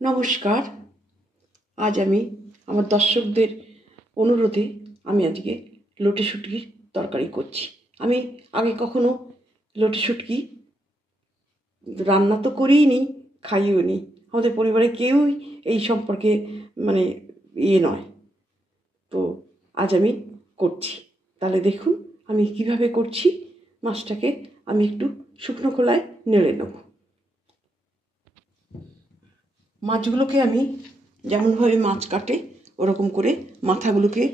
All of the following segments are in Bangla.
নমস্কার। আজ আমি আমার দর্শকদের অনুরোধে আমি আজকে লটে শুটকির তরকারি করছি। আমি আগে কখনো লটে শুটকি রান্না তো করিনি, খাইও নি। আমাদের পরিবারে কেউই এই সম্পর্কে নয়। তো আজ আমি করছি। তাহলে দেখুন আমি কিভাবে করছি। মাছটাকে আমি একটু শুকনো খোলায় নেড়ে নেব। মাছগুলোকে আমি যেমনভাবে মাছ কাটে ওরকম করে মাথাগুলোকে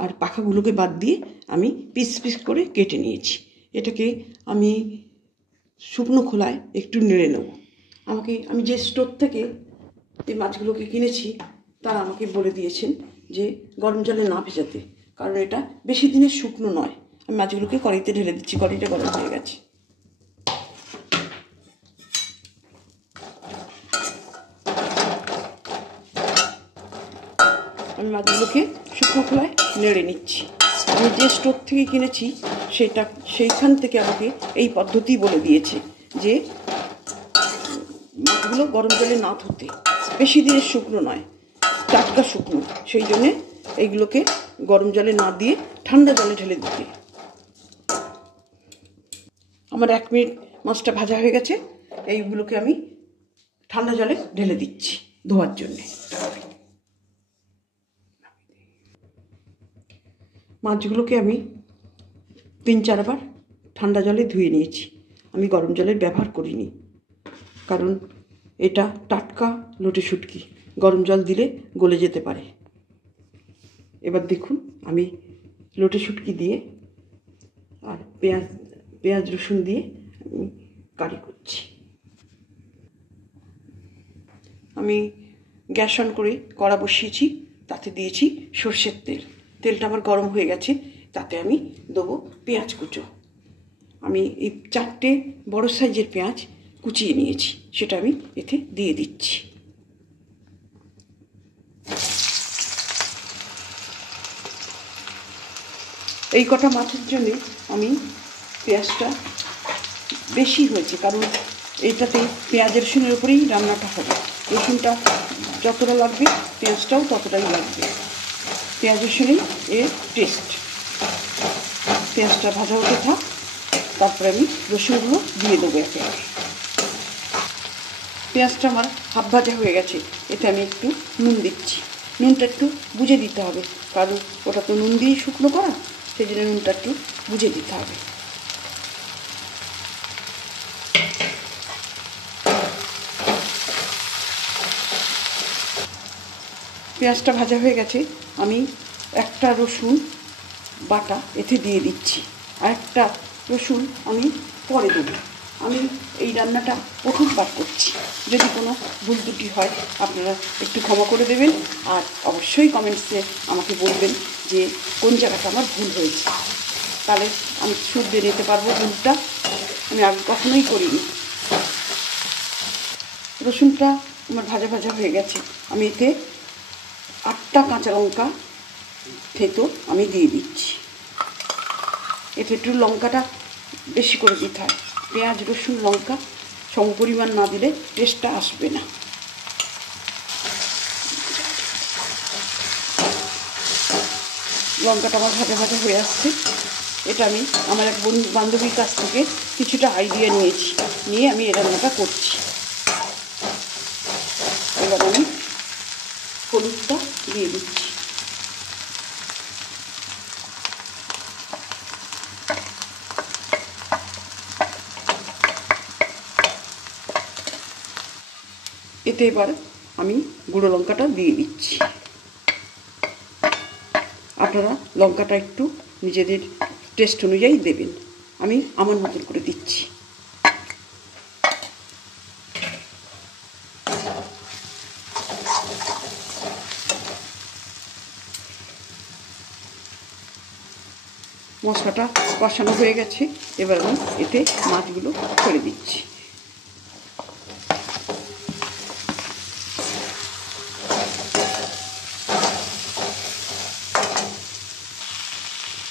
আর পাখাগুলোকে বাদ দিয়ে আমি পিস পিস করে কেটে নিয়েছি। এটাকে আমি শুকনো খোলায় একটু নেড়ে নেব। আমি যে স্টোর থেকে এই মাছগুলোকে কিনেছি তারা আমাকে বলে দিয়েছেন যে গরম জলে না ভেজাতে, কারণ এটা বেশি দিনের শুকনো নয়। আমি মাছগুলোকে কড়াইতে ঢেলে দিচ্ছি। কড়াইটা গরম হয়ে গেছে। আমি মাছগুলোকে শুকনো খোলায় নেড়ে নিচ্ছি। আমি যে স্টোর থেকে কিনেছি সেইখান থেকে আমাকে এই পদ্ধতি বলে দিয়েছে যে মাছগুলো গরম জলে না ধুতে, বেশি দিনের শুকনো নয়, টাটকা শুকনো। সেই জন্যে এইগুলোকে গরম জলে না দিয়ে ঠান্ডা জলে ঢেলে দিতে। আমার 1 মিনিট মাছটা ভাজা হয়ে গেছে। এইগুলোকে আমি ঠান্ডা জলে ঢেলে দিচ্ছি ধোয়ার জন্যে। মাছগুলোকে আমি 3-4 বার ঠান্ডা জলে ধুয়ে নিয়েছি। আমি গরম জলের ব্যবহার করিনি, কারণ এটা টাটকা লটে শুটকি, গরম জল দিলে গলে যেতে পারে। এবার দেখুন আমি লটে শুটকি দিয়ে আর পেঁয়াজ রসুন দিয়ে আমি কারি করছি। আমি গ্যাস অন করে কড়া বসিয়েছি, তাতে দিয়েছি সর্ষের তেল। তেলটা আমার গরম হয়ে গেছে, তাতে আমি দেবো পেঁয়াজ কুচো। আমি এই 4টে বড় সাইজের পেঁয়াজ কুচিয়ে নিয়েছি, সেটা আমি এতে দিয়ে দিচ্ছি। এই কটা মাছের জন্যে আমি পেঁয়াজটা বেশি হয়েছে, কারণ এইটাতে পেঁয়াজ রসুনের উপরেই রান্নাটা হবে। রসুনটা যতটা লাগবে পেঁয়াজটাও ততটাই লাগবে। পেঁয়াজ রসুনেই এর টেস্ট। পেঁয়াজটা ভাজা হতে থাক, তারপরে আমি রসুনগুলো দিয়ে দেবো একে একে। পেঁয়াজটা আমার হাফ ভাজা হয়ে গেছে, এতে আমি একটু নুন দিচ্ছি। নুনটা একটু বুঝে দিতে হবে, কারণ ওটা তো নুন দিয়েই শুকনো করা, সেই জন্য নুনটা একটু বুঝে দিতে হবে। পেঁয়াজটা ভাজা হয়ে গেছে, আমি একটা রসুন বাটা এতে দিয়ে দিচ্ছি। আর একটা রসুন আমি পরে দেবো। আমি এই রান্নাটা প্রথমবার করছি। যদি কোনো ভুল ত্রুটি হয় আপনারা একটু ক্ষমা করে দেবেন, আর অবশ্যই কমেন্টসে আমাকে বলবেন যে কোন জায়গাটা আমার ভুল হয়েছে। তাহলে আমি শুধরে নিতে পারবো ভুলটা। আমি আগে কখনোই করিনি। রসুনটা আমার ভাজা ভাজা হয়ে গেছে। আমি এতে 8টা কাঁচা লঙ্কা থেতো আমি দিয়ে দিচ্ছি। এতে একটু লঙ্কাটা বেশি করে দিতে হয়। পেঁয়াজ রসুন লঙ্কা সমপরিমাণ না দিলে টেস্টটা আসবে না। লঙ্কাটা আমার ভাজা ভাজা হয়ে আসছে। এটা আমি আমার এক বান্ধবীর কাছ থেকে কিছুটা আইডিয়া নিয়েছি, নিয়ে আমি এই রান্নাটা করছি। এবার আমি হলুদটা দিয়ে দিচ্ছি। এতে এবার আমি গুঁড়ো লঙ্কাটা দিয়ে দিচ্ছি। আপনারা লঙ্কাটা একটু নিজেদের টেস্ট অনুযায়ী দেবেন। আমি আমার মতন করে দিচ্ছি। মশলাটা কষানো হয়ে গেছে, এবার আমি এতে মাছগুলো ছেড়ে দিচ্ছি।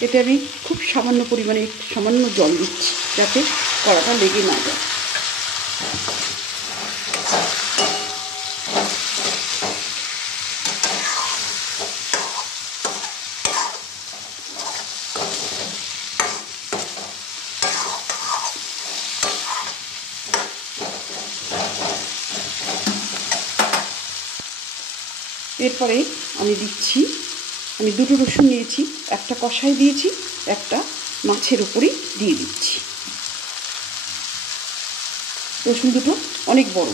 এতে আমি খুব সামান্য পরিমাণে সামান্য জল দিচ্ছি, যাতে কড়াটা লেগে না যায়। এরপরে আমি দিচ্ছি, আমি দুটো রসুন নিয়েছি, একটা কষায় দিয়েছি, একটা মাছের উপরেই দিয়ে দিচ্ছি। রসুন দুটো অনেক বড়।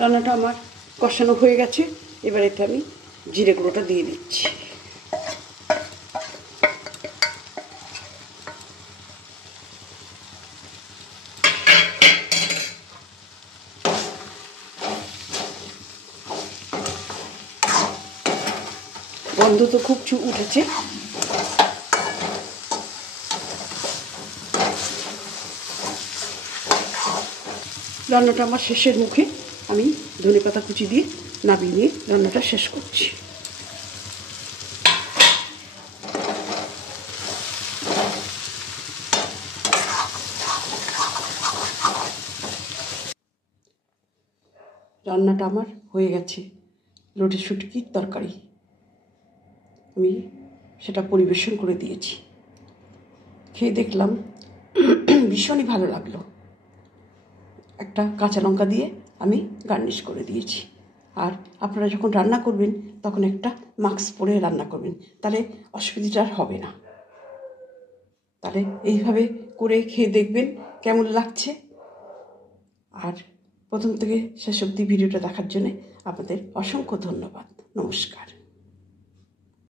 রান্নাটা আমার কষানো হয়ে গেছে। এবার এতে আমি জিরে গুঁড়োটা দিয়ে দিচ্ছি। গন্ধ তো খুব উঠেছে। রান্নাটা আমার শেষের মুখে। আমি ধনেপাতা কুচি দিয়ে নামিয়ে নিয়ে রান্নাটা শেষ করছি। রান্নাটা আমার হয়ে গেছে, লোটে শুটকির তরকারি। আমি সেটা পরিবেশন করে দিয়েছি। খেয়ে দেখলাম ভীষণই ভালো লাগলো। একটা কাঁচা লঙ্কা দিয়ে আমি গার্নিশ করে দিয়েছি। আর আপনারা যখন রান্না করবেন তখন একটা মাস্ক পরে রান্না করবেন, তাহলে অসুবিধাটা আর হবে না। তাহলে এইভাবে করে খেয়ে দেখবেন কেমন লাগছে। আর প্রথম থেকে শেষ অবধি ভিডিওটা দেখার জন্য আপনাদের অসংখ্য ধন্যবাদ। নমস্কার।